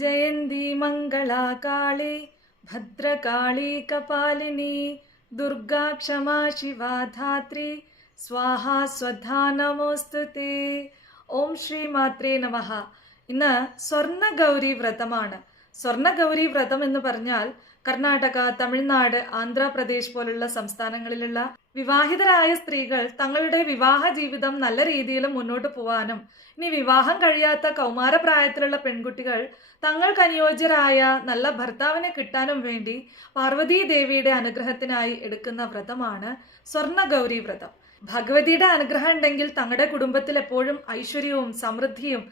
ജയന്തി മംഗളാ കാളി ഭദ്രകാളി കപാലിനി ദുർഗാ ക്ഷമാ ശിവാ ധാത്രി സ്വാഹാ സ്വധാ നമോസ്തുതേ. ഓം ശ്രീ മാത്രേ നമഃ. ഇന്ന് സ്വർണ്ണഗൗരി വ്രതമാണ്. സ്വർണ്ണഗൗരി വ്രതം എന്ന് പറഞ്ഞാൽ കർണാടക, തമിഴ്നാട്, ആന്ധ്രാപ്രദേശ് പോലുള്ള സംസ്ഥാനങ്ങളിലുള്ള വിവാഹിതരായ സ്ത്രീകൾ തങ്ങളുടെ വിവാഹ ജീവിതം നല്ല രീതിയിൽ മുന്നോട്ട് പോവാനും ഇനി വിവാഹം കഴിയാത്ത കൗമാരപ്രായത്തിലുള്ള പെൺകുട്ടികൾ തങ്ങൾക്ക് അനുയോജ്യരായ നല്ല ഭർത്താവിനെ കിട്ടാനും വേണ്ടി പാർവതീ ദേവിയുടെ അനുഗ്രഹത്തിനായി എടുക്കുന്ന വ്രതമാണ് സ്വർണ്ണഗൗരി വ്രതം. ഭഗവതിയുടെ അനുഗ്രഹം ഉണ്ടെങ്കിൽ തങ്ങളുടെ കുടുംബത്തിൽ എപ്പോഴും ഐശ്വര്യവും സമൃദ്ധിയും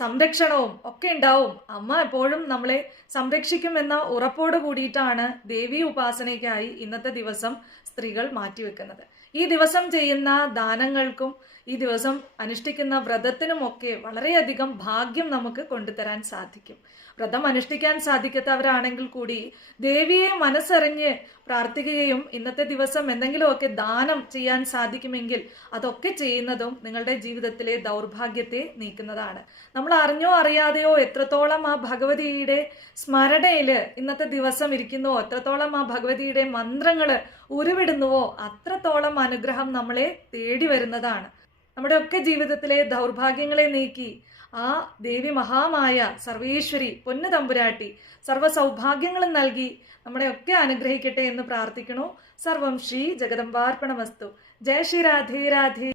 സംരക്ഷണവും ഒക്കെ ഉണ്ടാവും. അമ്മ എപ്പോഴും നമ്മളെ സംരക്ഷിക്കുമെന്ന ഉറപ്പോട് കൂടിയിട്ടാണ് ദേവി ഉപാസനയ്ക്കായി ഇന്നത്തെ ദിവസം സ്ത്രീകൾ മാറ്റിവെക്കുന്നത്. ഈ ദിവസം ചെയ്യുന്ന ദാനങ്ങൾക്കും ഈ ദിവസം അനുഷ്ഠിക്കുന്ന വ്രതത്തിനുമൊക്കെ വളരെയധികം ഭാഗ്യം നമുക്ക് കൊണ്ടുതരാൻ സാധിക്കും. വ്രതം അനുഷ്ഠിക്കാൻ സാധിക്കാത്തവരാണെങ്കിൽ കൂടി ദേവിയെ മനസ്സറിഞ്ഞ് പ്രാർത്ഥിക്കുകയും ഇന്നത്തെ ദിവസം എന്തെങ്കിലുമൊക്കെ ദാനം ചെയ്യാൻ സാധിക്കുമെങ്കിൽ അതൊക്കെ ചെയ്യുന്നതും നിങ്ങളുടെ ജീവിതത്തിലെ ദൗർഭാഗ്യത്തെ നീക്കുന്നതാണ്. നമ്മൾ അറിഞ്ഞോ അറിയാതെയോ എത്രത്തോളം ആ ഭഗവതിയുടെ സ്മരണയിൽ ഇന്നത്തെ ദിവസം ഇരിക്കുന്നുവോ, എത്രത്തോളം ആ ഭഗവതിയുടെ മന്ത്രങ്ങൾ ഉരുവിടുന്നുവോ അത്രത്തോളം അനുഗ്രഹം നമ്മളെ തേടി വരുന്നതാണ്. നമ്മുടെ ഒക്കെ ജീവിതത്തിലെ ദൗർഭാഗ്യങ്ങളെ നീക്കി ആ ദേവി മഹാമായ സർവേശ്വരി പൊന്നു തമ്പുരാട്ടി സർവ്വ സൗഭാഗ്യങ്ങളും നൽകി നമ്മളെ ഒക്കെ അനുഗ്രഹിക്കട്ടെ എന്ന് പ്രാർത്ഥിക്കണു. സർവം ശ്രീ ജഗദംബാർപ്പണമസ്തു. ജയ ശ്രീ രാധേ രാധേ.